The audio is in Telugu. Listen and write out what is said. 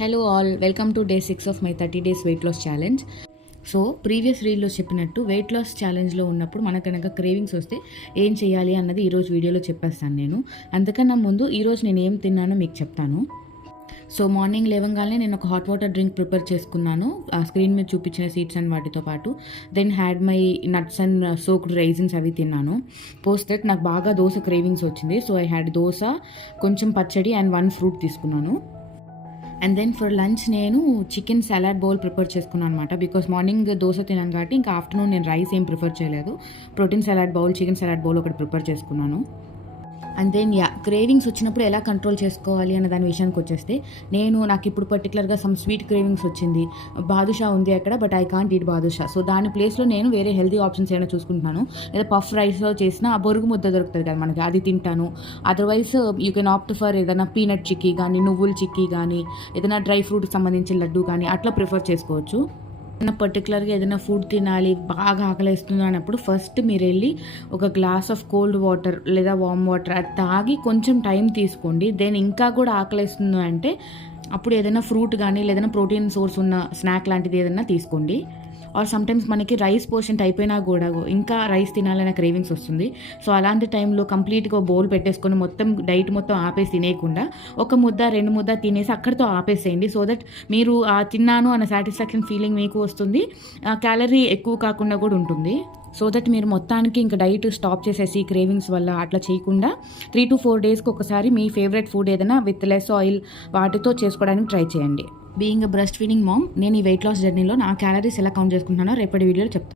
Hello all, welcome to day 6 of my 30 days weight loss challenge. So previous రీల్లో చెప్పినట్టు వెయిట్ లాస్ ఛాలెంజ్లో ఉన్నప్పుడు మనకు కనుక క్రేవింగ్స్ వస్తే ఏం చేయాలి అన్నది ఈరోజు వీడియోలో చెప్పేస్తాను నేను. అంతకన్నా ముందు ఈరోజు నేను ఏం తిన్నానో మీకు చెప్తాను. సో మార్నింగ్ లేవగానే నేను ఒక హాట్ వాటర్ డ్రింక్ ప్రిపేర్ చేసుకున్నాను, ఆ స్క్రీన్ మీద చూపించిన సీడ్స్ అండ్ వాటితో పాటు. Then had my nuts and soaked raisins అవి తిన్నాను. పోస్ట్ దట్ నాకు బాగా దోశ క్రేవింగ్స్ వచ్చింది. సో ఐ హ్యాడ్ దోశ, కొంచెం పచ్చడి అండ్ 1 ఫ్రూట్ తీసుకున్నాను. అండ్ దెన్ ఫర్ లంచ్ నేను చికెన్ సలాడ్ బౌల్ ప్రిపేర్ చేసుకున్నాను అనమాట. బికాస్ మార్నింగ్ దోశ తిన్నాను కాబట్టి ఇంకా ఆఫ్టర్నూన్ నేను రైస్ ఏం ప్రిఫర్ చేయలేదు. Protein salad bowl, chicken salad bowl ఒకటి ప్రిపేర్ చేసుకున్నాను. అండ్ దెన్ క్రేవింగ్స్ వచ్చినప్పుడు ఎలా కంట్రోల్ చేసుకోవాలి అన్న దాని విషయానికి వచ్చేస్తే, నాకు ఇప్పుడు పర్టికులర్గా సమ్ స్వీట్ క్రేవింగ్స్ వచ్చింది. బాదుషా ఉంది అక్కడ, but I can't eat badusha. So దాని ప్లేస్లో నేను వేరే హెల్తీ ఆప్షన్స్ ఏమైనా చూసుకుంటున్నాను. లేదా పఫ్ రైస్లో చేసిన ఆ బొరుగు ముద్ద దొరుకుతుంది కదా మనకి, అది తింటాను. Otherwise you can opt for ఏదైనా పీనట్ చిక్కీ కానీ, నువ్వుల చిక్కీ కానీ, ఏదైనా డ్రై ఫ్రూట్కి సంబంధించిన లడ్డు కానీ అట్లా ప్రిఫర్ చేసుకోవచ్చు. పర్టికులర్గా ఏదైనా ఫుడ్ తినాలి, బాగా ఆకలిస్తుంది అన్నప్పుడు ఫస్ట్ మీరు వెళ్ళి ఒక గ్లాస్ ఆఫ్ కోల్డ్ వాటర్ లేదా వామ్ వాటర్ అది తాగి కొంచెం టైం తీసుకోండి. దెన్ ఇంకా కూడా ఆకలిస్తుంది అంటే అప్పుడు ఏదైనా ఫ్రూట్ కానీ లేదైనా ప్రోటీన్ సోర్స్ ఉన్న స్నాక్ లాంటిది ఏదైనా తీసుకోండి. ఆర్ సమ్టైమ్స్ మనకి రైస్ పోర్షన్ అయిపోయినా కూడా ఇంకా రైస్ తినాలనే క్రేవింగ్స్ వస్తుంది. సో అలాంటి టైంలో కంప్లీట్గా బౌల్ పెట్టేసుకొని మొత్తం డైట్ మొత్తం ఆపేసి తినేయకుండా ఒక ముద్ద 2 ముద్ద తినేసి అక్కడితో ఆపేసేయండి. సో దట్ మీరు తిన్నాను అన్న సాటిస్ఫాక్షన్ ఫీలింగ్ మీకు వస్తుంది, క్యాలరీ ఎక్కువ కాకుండా కూడా ఉంటుంది. సో దట్ మీరు మొత్తానికి ఇంకా డైట్ స్టాప్ చేసేసి క్రేవింగ్స్ వల్ల అట్లా చేయకుండా 3 to 4 daysకి ఒకసారి మీ ఫేవరెట్ ఫుడ్ ఏదైనా విత్ లెస్ ఆయిల్ వాటితో చేసుకోవడానికి ట్రై చేయండి. Being a breast feeding mom, నేను ఈ వెయిట్ లాస్ జర్నీలో నా క్యాలరీస్ ఎలా కౌంట్ చేసుకుంటున్నానో రేపటి వీడియోలో చెప్తాను.